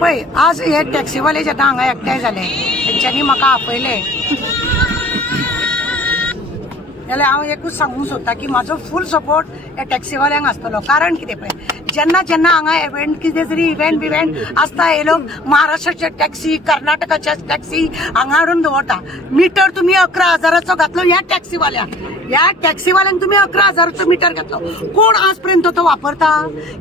पळय आज हे टॅक्सीवाले जेन्ना हांगा एकठांय जाले तेंच्यांनी म्हाका आपयले जाल्यार हांव एकूच सांगूंक सोदतां की म्हाजो फूल सपोर्ट ह्या टॅक्सीवाल्यांक आसतलो। कारण कितें पळय जेन्ना जेन्ना हांगा इव्हेंट कितें तरी इव्हेंट आसता हे लोक महाराष्ट्राचे टॅक्सी कर्नाटकाचे टॅक्सी हांगा हाडून दवरता। मिटर तुम्ही 11,000 घातलो ह्या टॅक्सीवाल्यांक तुम्ही 11,000 मिटर घातलो। कोण आज पर्यंत तो वापरता?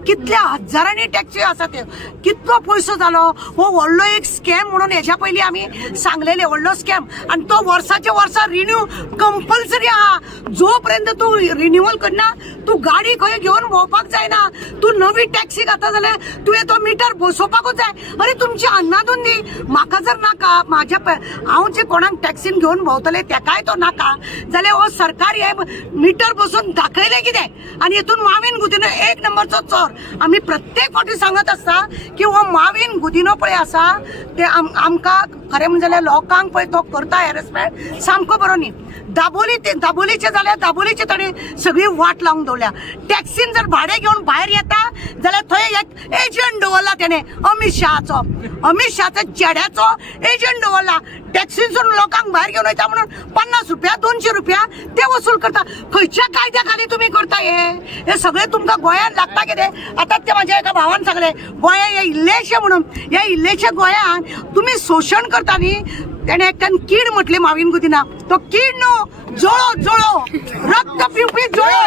कितल्या हजारांनी टॅक्सी आसा त्यो कितलो पयसो जालो हो व्हडलो एक स्कॅम म्हणून हेच्या पयलीं आमी सांगलेले व्हडलो स्कॅम आणि तो वर्साच्या वर्सा रिन्यू कंपल्सरी आहा। जो पर्यंत तू रिन्यूअल करना तू गाडी खंय घेवन भोंवपाक जायना। तू नवी टॅक्सी घेता जाल्यार तुवें तो मिटर बसोवपाकूच जाय। अरे तुमची अन्नाधुंदी म्हाका जर नाका म्हाज्या हांव जे कोणाक टॅक्सीन घेवन भोंवतले तेकाय तो नाका जाल्यार हो सरकार हे मीटर बसून दाखयले कितें? आणि हितून माविन गुदिनो एक नंबरचो चोर। आम्ही प्रत्येक फावटी सांगत आसता की हो माविन गुदिनो पळय आसा ते आमकां खरें म्हणजे जाल्यार लोकांक पळय तो करता हॅरेसमेंट सामको बरो न्ही। दाबोलीचे जाल्यार दाबोलीचे ताणें सगळी वाट लावून दवरल्या। टॅक्सीन जर भाडे घेवन भायर येता जाल्यार थंय एक एजंट दवरला तेणें अमित शहाच्या चेड्याचो एजंट दवरला। टॅक्सीसून लोकांक भायर घेवन वयता म्हणून 50 रुपया 200 रुपया ते वसूल करता। खंयच्या कायद्या खाली तुम्ही करता हे सगळे तुमकां गोंयान लागता कितें? आतां ते म्हाज्या एका भावान सांगले गोंया हे इल्लेशे म्हणून ह्या इल्लेशे गोंयान तुम्ही शोषण करता न्ही। तेणे एकट्यान कीड म्हटली माविन गुदिना तो कीड न्हू जोळो रक्त पिवपी जोळो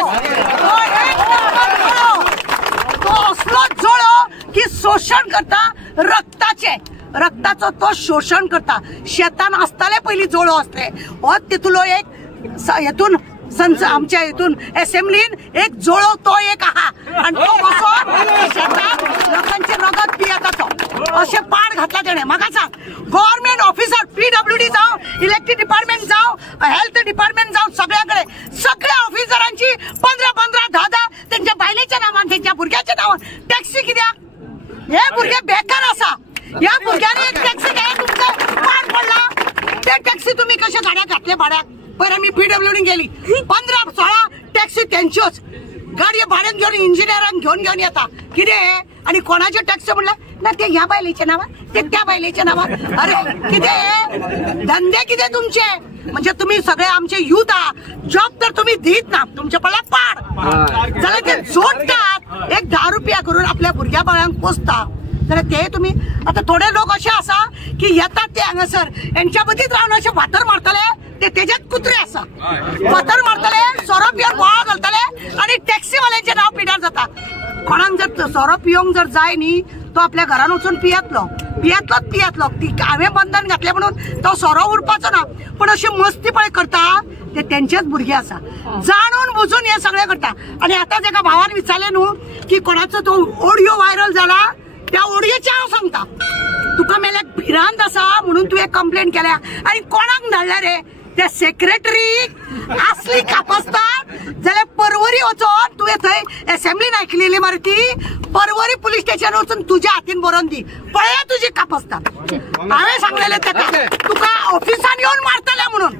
तो असलो जोळो की शोषण करता रक्ताचो तो शोषण करता। शेतान आसताले पयलीं जोळो असले हो तितूलो एक हेतून आमच्या हितून असेंब्लीन एक जोळो तो एक आहा आणि तो बसून शेतान लोकांचे रगत पियेता तो अशें पाड घातला तेणे। म्हाका सांग गव्हर्नमेंट ऑफिसर PWD जावं इलेक्ट्रिक डिपार्टमेंट जावं हेल्थ डिपार्टमेंट जावं सगळ्या ऑफिसरांची 15 10 त्यांच्या बायलेच्या नांवान त्यांच्या भुरग्याच्या नांवान टॅक्सी कित्याक? हे भुरगे बेकार आसा। या भुरग्यांनी एक टॅक्सी घ्या तुमचं पाड पडला ते टॅक्सी तुम्ही कशा गाड्या घातले भाड्याक? पयलीं मी PWD गेली 15-16 टॅक्सी त्यांच्योच गाडये भाड्यान घेवन इंजिनियरांक घेवन येता कितें? आणि कोणाचे टॅक्सी म्हणलं ना ते ह्या बायलेच्या नावान ते त्या बायलेच्या नावान। अरे कितें धंदे कितें तुमचे? म्हणजे तुम्ही सगळे आमचे युथ आहात जॉब तर तुम्ही देत ना तुमचे पडला पाड जाल्यार ते जोडटात एक 10 रुपया करून आपल्या भुरग्या बाळांक पोसता जाल्यार ते तुम्ही आता थोडे लोक असे आसा की येतात ते हांगासर यांच्या मदींच रावन असे फातर मारतले ते तेजेच कुत्रे आसा फातर मारतले सोरो पिवन बोवाळ घालतले आणि टॅक्सीवाल्यांचे नाव पिड्यार जाता। कोणाक जर सोरो पिवंक जर जाय न्ही तो आपल्या घरान वचून पियेतलो ती हांवें बंधन घातले म्हणून तो सोरो उरपाचो ना। पण अशी मस्ती पळय करता ते तेंचेच भुरगे आसा जाणून बुजून हे सगळे करता। आणि आतां एका भावान विचारले न्हू की कोणाचो तो ऑडिओ व्हायरल जाला त्या ऑडिओचे हांव सांगता तुका मेल्याक भिरांत आसा म्हणून तुवें कंप्लेंट केल्या आणि कोणाक धाडल्या रे? त्या सेक्रेटरी असली कापसतात जाल्यार परवरी वचोन तुवें थंय असेंब्लीन आयकलेली मरे ती परवरी पुलीस स्टेशन वचून तुज्या हातीन बरोवन दी पळया तुजी कापसता। हांवें सांगलेलें तेका तुका ऑफिसान येवन मारतले म्हणून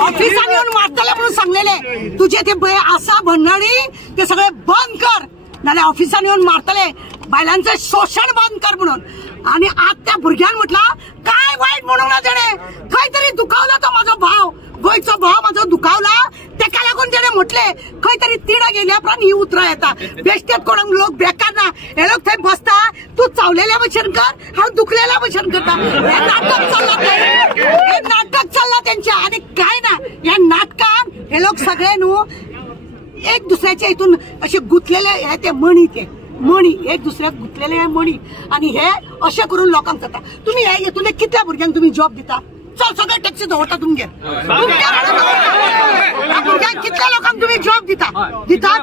ऑफिसान येवन मारतले म्हणून सांगलेले तुझे ते बळे आसा भंडारी ते सगळे बंद कर नाल्यार ऑफिसान येवन मारतले बायलांचे शोषण बंद कर म्हणून। आणि आज त्या भुरग्यान म्हटला काय वाईट म्हणूंक ना तेणे खंय तरी दुखावला तो माझा भाव गोयचो भाव माझो दुखावला तेका लागून तेणे म्हटले खंय तरी तिडा गेल्या उपरांत ही उतरां येता बेश्टेत कोणाक लोक बेकार ना हे लोक थंय बसता तू चावलेल्या भशेन कर हांव दुखलेल्या भशेन करता हे नाटक चल्ला तेंच्या आणि काय ना या नाटकान हे लोक सगळे न्हू एक दुसऱ्याच्या हितून असे गुंतलेले हे ते मणी एक दुसऱ्याक गुंतलेले मणी आणि हे अशें करून लोकांक जाता। तुम्ही हे हितून कितल्या भुरग्यांक तुम्ही जॉब दिता? चल सगळे टॅक्सी दवरता तुमगेर भुरग्यांक कितल्या लोकांक तुम्ही जॉब दितात?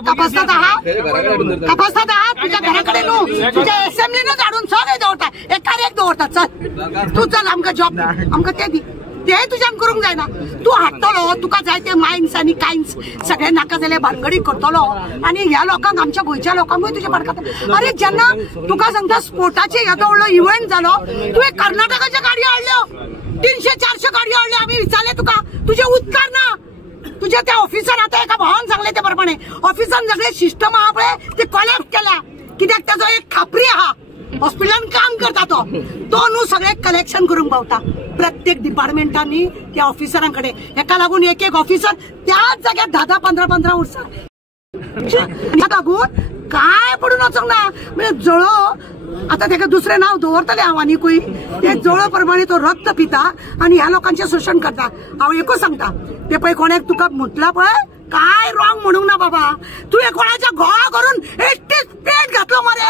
तपासतात आहात तुझ्या घरा कडेन न्हू तुझ्या असेंब्लीनच हाडून सगळे दवरता एकार एक दवरता चल तू चल आमकां जॉब आमकां ते दी ते तुज्यान करूंक जायना। तू हाडटलो तुका जाय ते मायन्स आणि कायन्स सगळे नाका जाल्यार भानगडी करतलो आणि ह्या लोकांक आमच्या गोंयच्या लोकांकूय तुजे पडटा। अरे जेन्ना तुका सांगता स्पोर्टाचे येदो व्हडलो इव्हेंट जालो तुवें कर्नाटकाच्या गाडयो हाडल्यो 300-400 गाडयो हाडल्यो आमी विचारले तुका तुजे उत्तर ना तुझ्या त्या ऑफिसान आता एका भावान सांगले ते प्रमाणे ऑफिसान सगळे सिस्टम आहा पळय ते कोलॅप्स केल्या तो न्हू सगळे कलेक्शन करूंक पावता प्रत्येक डिपार्टमेंटांनी त्या ऑफिसरांकडे हेका लागून एक एक ऑफिसर त्याच जाग्यार 10-15 उरसा लागून काय पडून वचोंक ना म्हणजे जळो आता तेका दुसरे नाव दवरतले हांव आनीकूय ते जळो प्रमाणे तो रक्त पिता आणि ह्या लोकांचे शोषण करता हांव एकूच सांगता ते पळय कोणाक तुका म्हटला पळय काय रॉंग म्हणूंक ना बाबा तुवें कोणाच्या घोळा करून एकटीच पेट घातलो मरे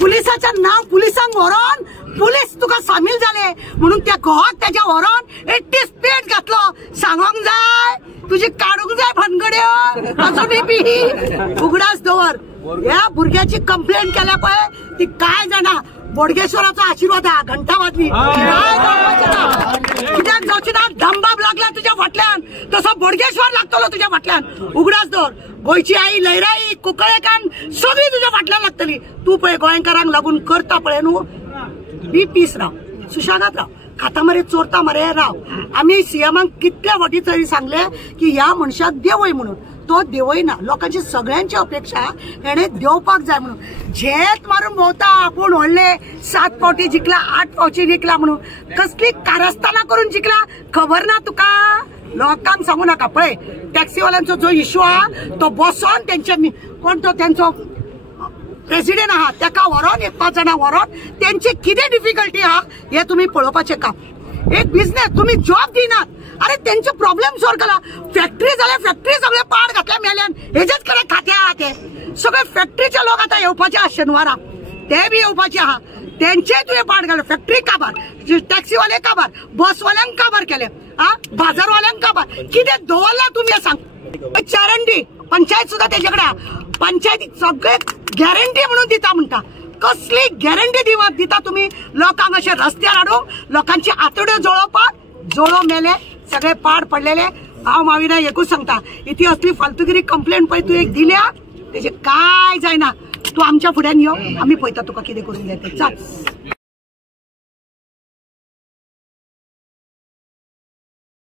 पुलिसाचें नाव पुलिसांक व्हरोन पुलीस तुका सामील जाले म्हणून त्या घोवाक त्याच्या व्हरोन एकटीच पेट घातलो सांगोंक जाय तुझी काढूंक जाय भानगड्यो असो बी उगडास दवर ह्या भुरग्याची कंप्लेंट केल्या पळय ती काय जाणा बोडगेश्वराचो आशीर्वाद हा घंटा वाजली कित्याक जावची ना धमबाब लागला तुझ्या फाटल्यान तसो बोडगेश्वर लागतलो तुझ्या फाटल्यान उगडास दवर गोयची आई लयराई कुंकळेकान सगळी तुझ्या फाटल्यान लागतली तू पळय गोंयकारांक लागून करता पळय न्हू बी पीस राव सुशागात राव खाता मरे चोरता मरे राव आम्ही सीएमांक कितल्या फावटी तरी सांगले की ह्या मनशाक देवय म्हणून तो देवय ना लोकांची सगळ्यांची अपेक्षा हेणे देवपाक जाय म्हणून झेत मारून भोवता आपूण व्हडले 7 फावटी जिंकला 8 फावटी जिंकला म्हणून कसली कारस्थाना करून जिंकला खबर ना तुका लोकांक सांगू नाका पळय टॅक्सीवाल्यांचो जो इश्यू हा तो बसोन तेंचे कोण तो त्यांचो प्रेसिडेंट आहा तेका व्हरोन 1-5 जाणां व्हरोन तेंची कितें डिफिकल्टी आहा हे तुम्ही पळोवपाचें काम एक बिझनेस तुम्ही जॉब दिनात अरे त्यांचे प्रॉब्लेम सॉल्व करा फॅक्टरी जाल्यार फॅक्टरी सगळे पाड घातल्या मेल्यान हेजेच कडे खाते आहा ते सगळे फॅक्टरीचे लोक आता येवपाचे आहा शेनवारा ते बी येवपाचे आहा त्यांचे तुवें पाड घाले फॅक्टरी काबार टॅक्सीवाले काबार बसवाल्यांक काबार केले हा बाजारवाल्यांक काबार कितें दवरला तुम्ही सांग चरंडी पंचायत सुद्धा तेजेकडे पंचायतीक सगळे गॅरंटी म्हणून दिता म्हणटा कसली गॅरंटी दिता तुम्ही लोकांक अशे रस्त्यार हाडूंक लोकांची आतड्यो जळोवपाक जोळो मेले सगळे पाड पडलेले हांव माविना एकूच सांगता इथे असली फालतुगिरी कंप्लेंट पळय तू एक दिल्या तेजे काय जायना तू आमच्या फुड्यान यो आम्ही पळयता तुका कितें करून घेता चल